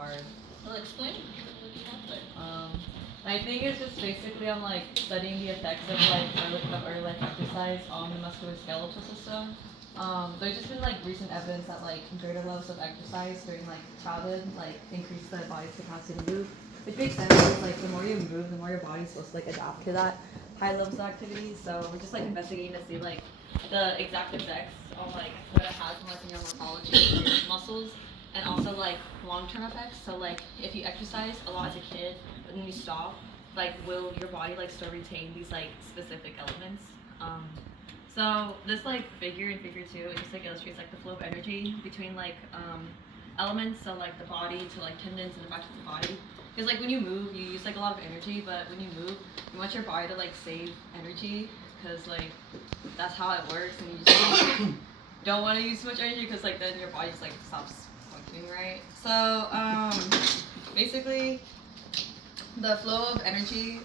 hard. Well, explain what you have there. My thing is just basically I'm like studying the effects of like early life exercise on the musculoskeletal system. There's just been like recent evidence that like greater levels of exercise during like childhood like increase the body's capacity to move. Which makes sense because like the more you move, the more your body's supposed to like adapt to that high levels of activity. So we're just like investigating to see like the exact effects on like what it has on like in your morphology, and your muscles, and also like long-term effects. So like if you exercise a lot as a kid, but then you stop, like will your body like still retain these like specific elements? So this like figure in figure two, it just like illustrates like the flow of energy between like elements. So like the body to like tendons and back to the body. Because like when you move, you use like a lot of energy, but when you move, you want your body to like save energy because like that's how it works, and you just don't want to use too much energy because like then your body just like stops functioning right. So basically the flow of energy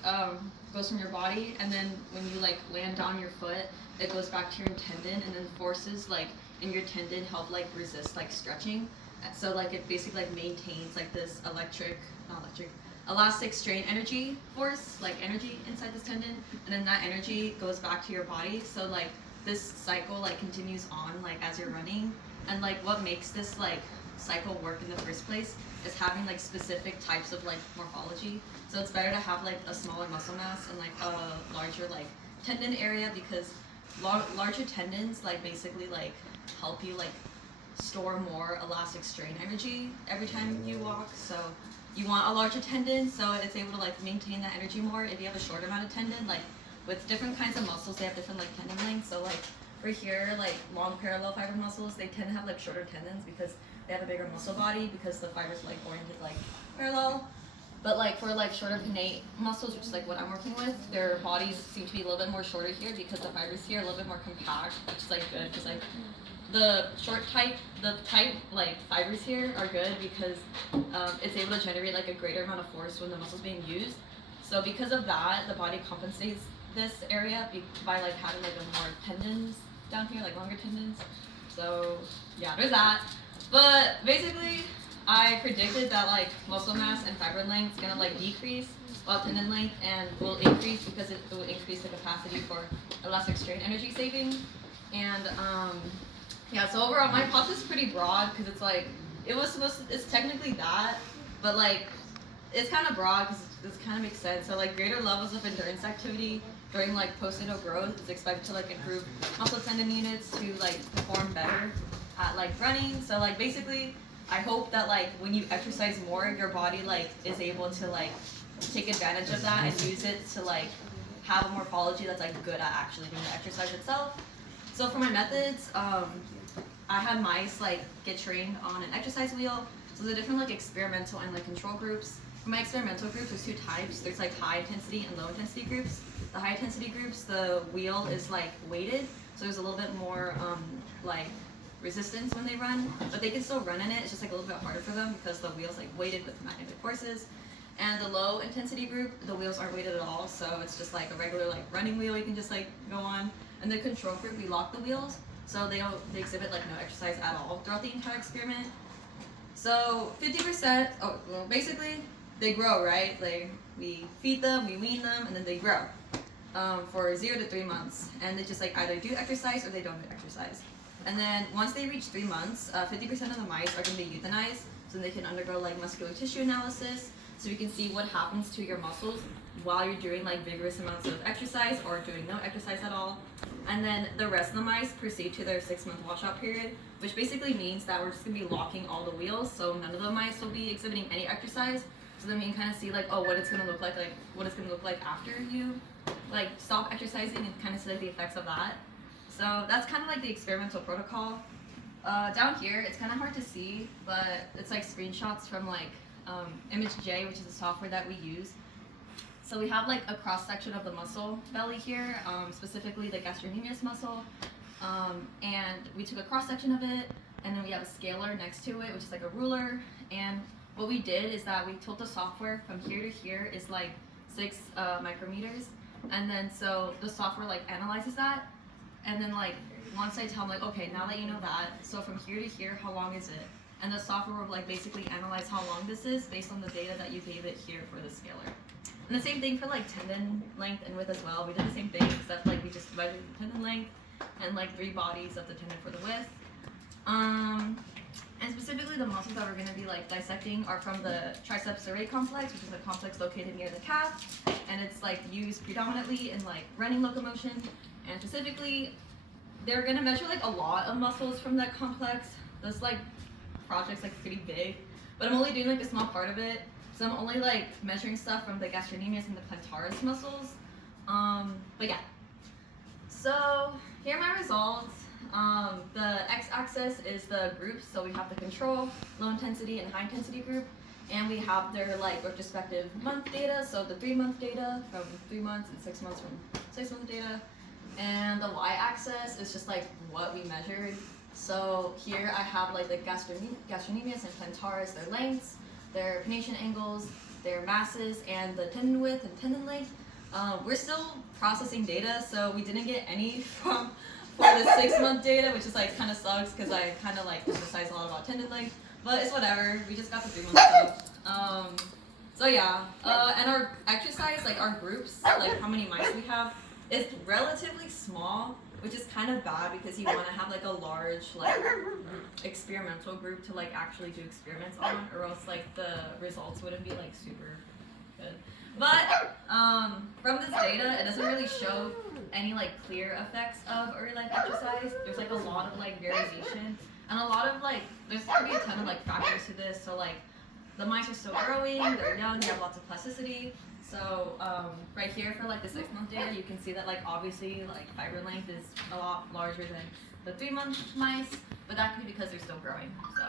goes from your body, and then when you like land on your foot, it goes back to your tendon, and then forces like in your tendon help like resist like stretching. So like it basically like maintains like this elastic strain energy force, like energy inside this tendon, and then that energy goes back to your body. So like this cycle like continues on like as you're running, and like what makes this like cycle work in the first place is having like specific types of like morphology. So it's better to have like a smaller muscle mass and like a larger like tendon area, because larger tendons like basically like help you like store more elastic strain energy every time you walk. So you want a larger tendon so it's able to like maintain that energy more. If you have a short amount of tendon, like with different kinds of muscles, they have different like tendon lengths. So like for here, like long parallel fiber muscles, they tend to have like shorter tendons because they have a bigger muscle body because the fibers are like oriented like parallel. But like for like shorter pinnate muscles, which is like what I'm working with, their bodies seem to be a little bit more shorter here because the fibers here are a little bit more compact, which is like good because like the tight like fibers here are good because it's able to generate like a greater amount of force when the muscle's being used. So because of that, the body compensates this area by like having like a more tendons down here, like longer tendons. So yeah, there's that. But basically, I predicted that like muscle mass and fiber length is gonna like decrease, while tendon length and will increase because it will increase the capacity for elastic strain energy saving. And yeah, so overall my hypothesis is pretty broad because it's like it's technically that, but like it's kind of broad because this kind of makes sense. So like greater levels of endurance activity during like postnatal growth is expected to like improve muscle tendon units to like perform better at like running. So like basically, I hope that like when you exercise more, your body like is able to like take advantage of that and use it to like have a morphology that's like good at actually doing the exercise itself. So for my methods, I had mice like get trained on an exercise wheel. So there's different like experimental and like control groups. For my experimental groups, there's two types. There's like high intensity and low intensity groups. The high intensity groups, the wheel is like weighted, so there's a little bit more like resistance when they run, but they can still run in it. It's just like a little bit harder for them because the wheel's like weighted with magnetic forces. And the low intensity group, the wheels aren't weighted at all, so it's just like a regular like running wheel you can just like go on. And the control group, we lock the wheels, so they exhibit like no exercise at all throughout the entire experiment. So 50%, well, basically they grow, right? Like we feed them, we wean them, and then they grow for 0 to 3 months, and they just like either do exercise or they don't do exercise. And then once they reach 3 months, 50% of the mice are going to be euthanized, so they can undergo like muscular tissue analysis, so you can see what happens to your muscles while you're doing like vigorous amounts of exercise or doing no exercise at all. And then the rest of the mice proceed to their 6-month washout period, which basically means that we're just gonna be locking all the wheels, so none of the mice will be exhibiting any exercise. So then we can kind of see like, oh, what it's gonna look like what it's gonna look like after you like stop exercising, and kind of see like the effects of that. So that's kind of like the experimental protocol. Down here, it's kind of hard to see, but it's like screenshots from like ImageJ, which is the software that we use. So we have like a cross section of the muscle belly here, specifically the gastrocnemius muscle, and we took a cross section of it, and then we have a scaler next to it, which is like a ruler. And what we did is that we told the software from here to here is like 6 micrometers, and then so the software like analyzes that, and then like once I tell them like, okay, now that you know that, so from here to here, how long is it? and the software will like basically analyze how long this is based on the data that you gave it here for the scalar. And the same thing for like tendon length and width as well. We did the same thing, except like we just divided the tendon length and like 3 bodies of the tendon for the width. And specifically the muscles that we're going to be like dissecting are from the triceps serrae complex, which is a complex located near the calf, and it's like used predominantly in like running locomotion. And specifically, they're going to measure like a lot of muscles from that complex. This like project's like pretty big, but I'm only doing like a small part of it. So I'm only like measuring stuff from the gastrocnemius and the plantaris muscles. But yeah. So here are my results. The x-axis is the groups, so we have the control, low intensity, and high intensity group, and we have their like retrospective month data, so the 3-month data from 3 months and 6 months from 6-month data, and the y-axis is just like what we measured. So here I have like the gastrocnemius and plantaris, their lengths, their pronation angles, their masses, and the tendon width and tendon length. We're still processing data, so we didn't get any for the 6-month data, which is like kind of sucks because I kind of like emphasize a lot about tendon length, but it's whatever. We just got the 3-month stuff. So yeah, and our exercise, like our groups, like how many mice we have, is relatively small, which is kind of bad because you want to have like a large like experimental group to like actually do experiments on, or else like the results wouldn't be like super good. But from this data, it doesn't really show any like clear effects of early life exercise. There's like a lot of like variation and a lot of like there's gonna be a ton of like factors to this. So like the mice are still growing, they're young, they have lots of plasticity. So right here for like the 6-month data, you can see that like obviously like fiber length is a lot larger than the 3-month mice, but that could be because they're still growing. So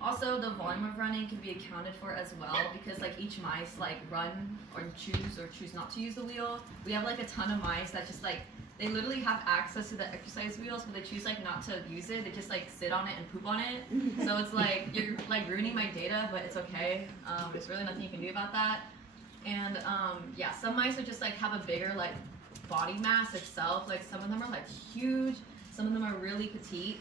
also the volume of running can be accounted for as well, because like each mice like run or choose not to use the wheel. We have like a ton of mice that just like they literally have access to the exercise wheels, but they choose like not to use it. They just like sit on it and poop on it. So it's like you're like ruining my data, but it's okay. There's really nothing you can do about that. And yeah, some mice are just like have a bigger like body mass itself. Like some of them are like huge, some of them are really petite.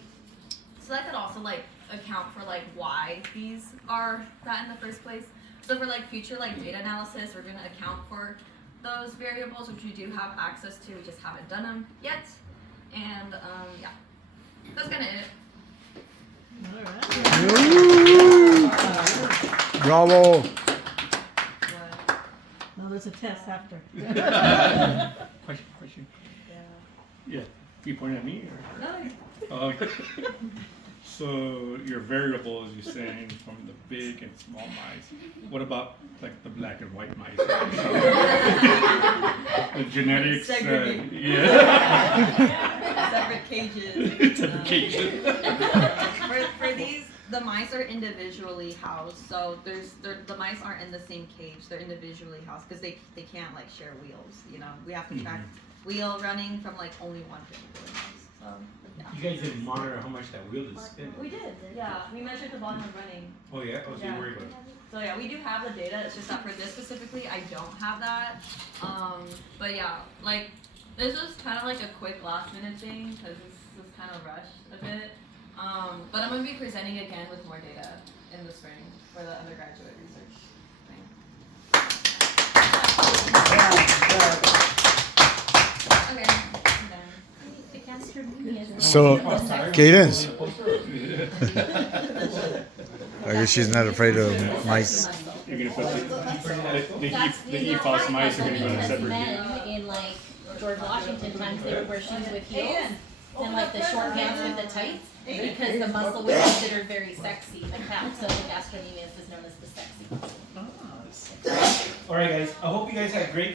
So that could also like account for like why these are that in the first place. So for like future like data analysis, we're gonna account for those variables, which we do have access to. We just haven't done them yet. And yeah, that's kind of it. Bravo. No, there's a test after. Question. Yeah. You pointing at me or? No. So your variables, you're saying from the big and small mice. What about like the black and white mice? The genetics. Yeah. Separate cages. Separate cages. For these, the mice are individually housed. So the mice aren't in the same cage. They're individually housed because they can't like share wheels. You know, we have to track wheel running from like only one particular mouse. So. Yeah. You guys didn't monitor how much that wheel is spinning. We did, yeah. We measured the volume of running. Oh yeah? Oh, so Yeah. you worried about it. So yeah, we do have the data. It's just that for this specifically, I don't have that. But yeah, like this was kind of like a quick last minute thing because this was kind of rushed a bit. But I'm gonna be presenting again with more data in the spring for the undergraduate research thing. Okay, I'm done. So, Kaydence. I guess she's not afraid of mice. You're gonna put the EFOS mice are gonna go in a separate group. In like George Washington times, they would wear shoes with heels and like the short pants with the tights because the muscle was considered very sexy. The calf, so the gastrocnemius is known as the sexy muscle. All right, guys. I hope you guys had great.